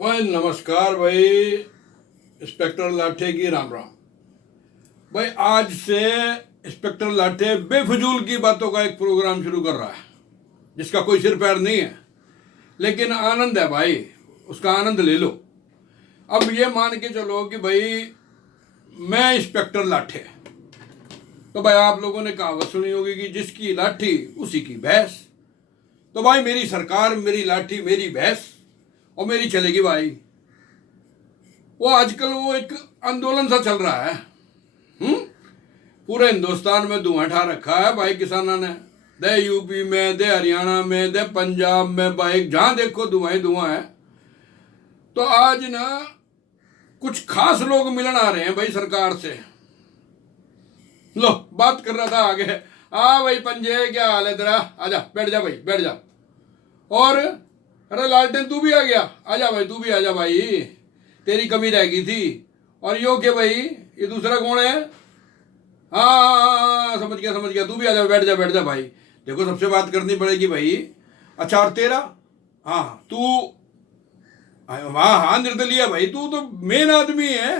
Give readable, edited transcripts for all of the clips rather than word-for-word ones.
भाई नमस्कार भाई। इंस्पेक्टर लाठे की राम राम। भाई आज से इंस्पेक्टर लाठे बेफजूल की बातों का एक प्रोग्राम शुरू कर रहा है जिसका कोई सिर पैर नहीं है, लेकिन आनंद है भाई, उसका आनंद ले लो। अब ये मान के चलो कि भाई मैं इंस्पेक्टर लाठे, तो भाई आप लोगों ने कहावत सुनी होगी कि जिसकी लाठी उसी की भैंस। तो भाई मेरी सरकार, मेरी लाठी, मेरी भैंस और मेरी चलेगी भाई। वो आजकल वो एक आंदोलन सा चल रहा है। पूरे हिंदुस्तान में धुआं उठा रखा है भाई किसानों ने। दे यूपी में, दे हरियाणा में, दे पंजाब में, भाई जहां देखो धुआं ही धुआं है। तो आज ना कुछ खास लोग मिलन आ रहे हैं भाई सरकार से। लो बात कर रहा था आगे। भाई पंजे क्या हाल है तेरा, आजा बैठ जा भाई, बैठ जा। और अरे लालटेन तू भी आ गया, आजा भाई, तू भी आजा भाई, तेरी कमी रह गई थी। और यो के भाई ये दूसरा कौन है? हाँ समझ गया समझ गया, तू भी आजा, बैठ जा बैठ जा भाई। देखो सबसे बात करनी पड़ेगी भाई। अच्छा और तेरा? हाँ तू, हाँ हाँ निर्दलीय भाई, तू तो मेन आदमी है।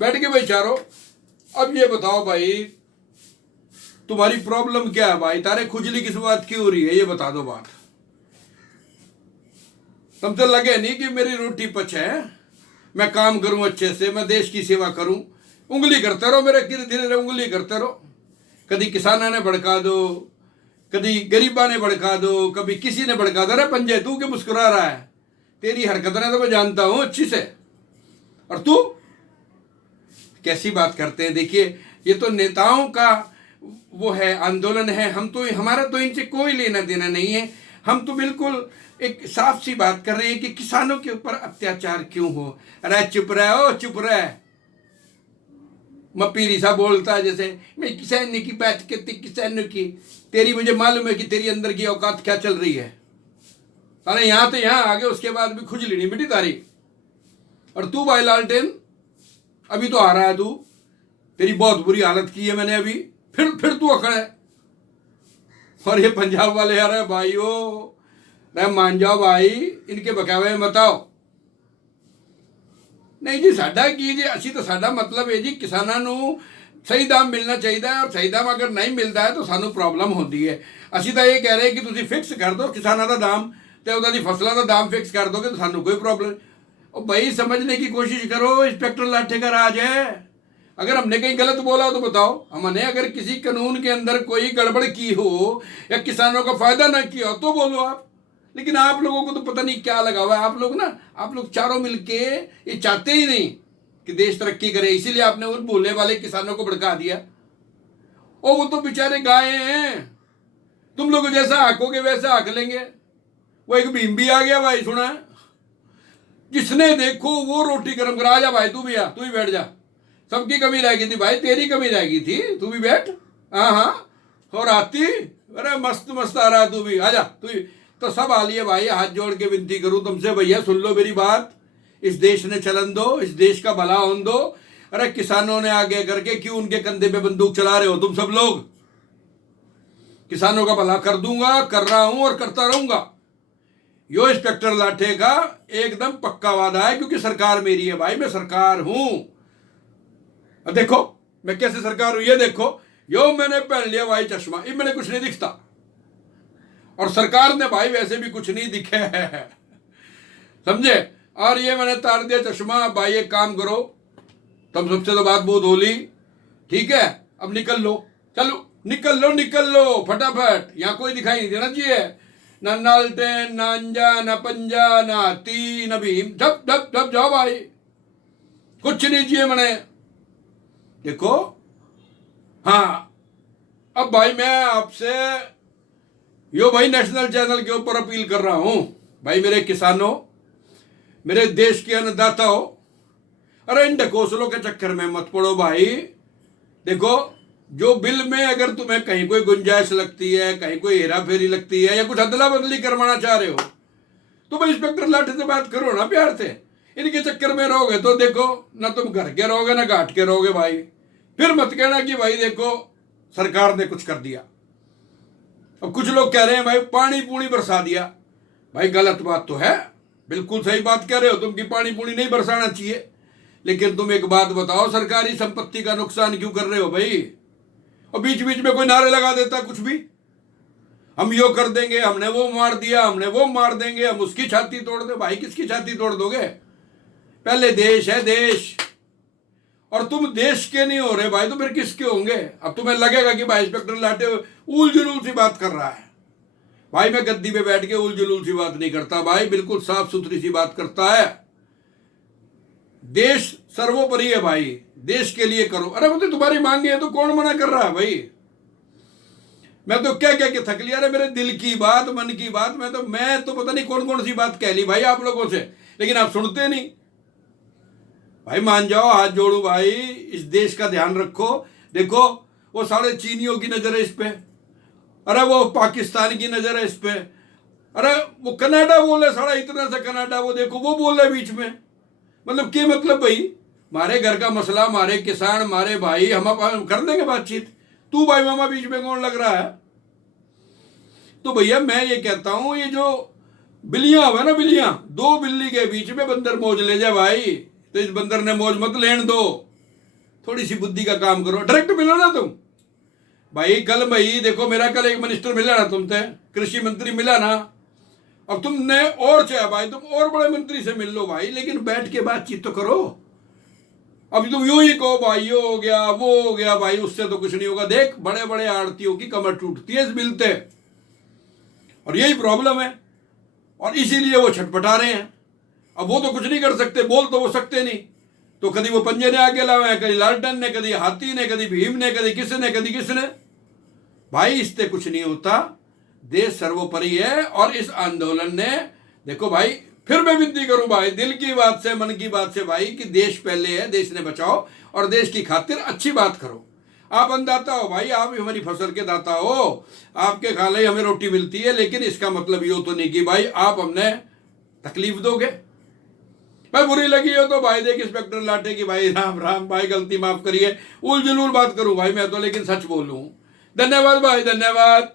बैठ के भाई चारों। अब ये बताओ भाई तुम्हारी प्रॉब्लम क्या है भाई? तारे खुजली किस बात की हो रही है, ये बता दो बात। तुमसे लगे नहीं कि मेरी रोटी पचे, मैं काम करूं अच्छे से, मैं देश की सेवा करूं। उंगली करते रहो मेरे, धीरे धीरे उंगली करते रहो। कभी किसाना ने भड़का दो, कभी गरीबा ने भड़का दो, कभी किसी ने भड़का दो। अरे पंजे तू क्यों मुस्कुरा रहा है? तेरी हरकतें तो मैं जानता हूं अच्छी से। और तू कैसी बात करते हैं? देखिए ये तो नेताओं का वो है, आंदोलन है। हम तो, हमारा तो इनसे कोई लेना देना नहीं है। हम तो बिल्कुल एक साफ सी बात कर रहे हैं कि किसानों के ऊपर अत्याचार क्यों हो। अरे चुप रहे, ओ चुप रहे। मपीरी सा बोलता है जैसे मैं किसानों की बात करती, किसानों की। तेरी, मुझे मालूम है कि तेरी अंदर की औकात क्या चल रही है। अरे यहां तो यहां आगे, उसके बाद भी खुजली नहीं मिटी तारी। और तू भाई लालटेन अभी तो आ रहा है तू, तेरी बहुत बुरी हालत की है मैंने अभी। फिर तू अकड़ है। और ये पंजाब वाले यार भाइयों, मैं मान जाओ भाई, इनके बकावे में बताओ। नहीं जी साडा की जी, असी तो साडा मतलब है जी किसानों ਨੂੰ सही दाम मिलना चाहिए है। और सही दाम अगर नहीं मिलता है तो सानू प्रॉब्लम होती है। असी तो ये कह रहे हैं कि तुम फिक्स कर दो किसानों का दाम, तो उन्होंने फसलों का दाम फिक्स कर दोगे तो सानू कोई प्रॉब्लम। और भाई समझने की कोशिश करो, इंस्पेक्टर लाठे का राज है। अगर हमने कहीं गलत बोला तो बताओ। हमने अगर किसी कानून के अंदर कोई गड़बड़ की हो या किसानों का फायदा ना किया हो तो बोलो आप। लेकिन आप लोगों को तो पता नहीं क्या लगा हुआ है। आप लोग चारों मिलके ये चाहते ही नहीं कि देश तरक्की करे, इसीलिए आपने उन बोलने वाले किसानों को भड़का दिया। और वो तो बेचारे गाय हैं, तुम लोग जैसा हाकोगे वैसा हाक लेंगे। वो एक भीम भी आ गया भाई, सुना है? जिसने देखो वो रोटी गर्म करा। जा भाई तू भी आ, तू ही बैठ जा। सबकी कमी रह गई थी भाई, तेरी कमी रह गई थी, तू भी बैठ। हाँ हाँ और आती, अरे मस्त मस्त आ रहा, तू भी आजा, तू ही। तो सब आ लिए भाई, हाथ जोड़ के विनती करूं तुमसे भैया सुन लो मेरी बात। इस देश ने चलन दो, इस देश का भला होने दो। अरे किसानों ने आगे करके क्यों उनके कंधे पे बंदूक चला रहे हो तुम सब लोग? किसानों का भला कर दूंगा, कर रहा हूं और करता रहूंगा। यो इंस्पेक्टर लाठे का एकदम पक्का वादा है, क्योंकि सरकार मेरी है भाई, मैं सरकार हूं। अब देखो मैं कैसे सरकार हूं, ये देखो। यो मैंने पहन लिया भाई चश्मा, ये मैंने कुछ नहीं दिखता। और सरकार ने भाई वैसे भी कुछ नहीं दिखे है, समझे? और ये मैंने तार दिया चश्मा भाई। एक काम करो, तुम सबसे तो बात बहुत होली, ठीक है? अब निकल लो, चलो निकल लो फटाफट। यहाँ कोई दिखाई नहीं देना चाहिए, ना नालटेन, ना अंजा, ना पंजा, ना हाथी, ना भीम। धप धप धप जाओ भाई, कुछ नहीं चाहिए मैंने। देखो हाँ, अब भाई मैं आपसे यो भाई नेशनल चैनल के ऊपर अपील कर रहा हूं भाई, मेरे किसानों, मेरे देश के अन्नदाता हो। अरे इन ढकोसलों के चक्कर में मत पड़ो भाई। देखो जो बिल में अगर तुम्हें कहीं कोई गुंजाइश लगती है, कहीं कोई हेरा फेरी लगती है, या कुछ अदला बदली करवाना चाह रहे हो, तो भाई इंस्पेक्टर लाठे से बात करो ना प्यार से। इनके चक्कर में रहोगे तो देखो ना तुम घर के रहोगे ना घाट के रहोगे भाई। फिर मत कहना कि भाई देखो सरकार ने कुछ कर दिया। अब कुछ लोग कह रहे हैं भाई पानी पूरी बरसा दिया। भाई गलत बात तो है, बिल्कुल सही बात कह रहे हो तुम कि पानी पूनी नहीं बरसाना चाहिए, लेकिन तुम एक बात बताओ, सरकारी संपत्ति का नुकसान क्यों कर रहे हो भाई? और बीच बीच में कोई नारे लगा देता कुछ भी, हम यो कर देंगे, हमने वो मार दिया, हमने वो मार देंगे, हम उसकी छाती तोड़ दे। भाई किसकी छाती तोड़ दोगे? पहले देश है देश, और तुम देश के नहीं हो रहे भाई तो फिर किसके होंगे? अब तुम्हें लगेगा कि भाई इंस्पेक्टर लाटे उल जुलूल सी बात कर रहा है। भाई मैं गद्दी पे बैठ के उल जुलूल सी बात नहीं करता भाई, बिल्कुल साफ सुथरी सी बात करता है। देश सर्वोपरि है भाई, देश के लिए करो। अरे मुझे तुम्हारी मांगे है तो कौन मना कर रहा है भाई? मैं तो क्या क्या थक लिया। अरे मेरे दिल की बात, मन की बात, मैं तो पता नहीं कौन कौन सी बात कह ली भाई आप लोगों से, लेकिन आप सुनते नहीं भाई। मान जाओ, हाथ जोड़ू भाई, इस देश का ध्यान रखो। देखो वो साढ़े चीनियों की नजर है इस पे, अरे वो पाकिस्तान की नजर है इस पे, अरे वो कनाडा बोले साढ़ा इतना सा कनाडा, वो देखो वो बोल रहे बीच में। मतलब क्या मतलब भाई? मारे घर का मसला, मारे किसान, मारे भाई, हम कर देंगे बातचीत, तू भाई मामा बीच में कौन लग रहा है? तो भैया मैं ये कहता हूं, ये जो बिल्लियां हुआ ना, बिल्लियां, दो बिल्ली के बीच में बंदर मौज ले जाए भाई, तो इस बंदर ने मौज मत लेने दो। थोड़ी सी बुद्धि का काम करो, डायरेक्ट मिलो ना तुम भाई। कल भाई देखो, मेरा कल एक मिनिस्टर मिला ना तुमसे, कृषि मंत्री मिला ना। अब तुमने और चाहे भाई तुम और बड़े मंत्री से मिल लो भाई, लेकिन बैठ के बातचीत तो करो। अब तुम यूं ही कहो भाई ये हो गया वो हो गया भाई, उससे तो कुछ नहीं होगा। देख बड़े बड़े आड़तियों की कमर टूटती है इस मिलते, और यही प्रॉब्लम है, और इसीलिए वो छटपटा रहे हैं। अब वो तो कुछ नहीं कर सकते, बोल तो वो सकते नहीं, तो कभी वो पंजे ने आगे लावे, कभी लालटन ने, कभी हाथी ने, कभी भीम ने, कभी किसने। भाई इससे कुछ नहीं होता, देश सर्वोपरि है। और इस आंदोलन ने, देखो भाई फिर मैं विनती करूं भाई, दिल की बात से, मन की बात से भाई, कि देश पहले है, देश ने बचाओ और देश की खातिर अच्छी बात करो। आप अन्नदाता हो भाई, आप भी हमारी फसल के दाता हो, आपके खाले ही हमें रोटी मिलती है, लेकिन इसका मतलब ये तो नहीं कि भाई आप हमने तकलीफ दोगे। भाई बुरी लगी हो तो भाई देख इंस्पेक्टर लाटे की भाई राम राम भाई, गलती माफ करिए, उल जुलूल बात करूं भाई मैं तो, लेकिन सच बोलूं। धन्यवाद भाई, धन्यवाद।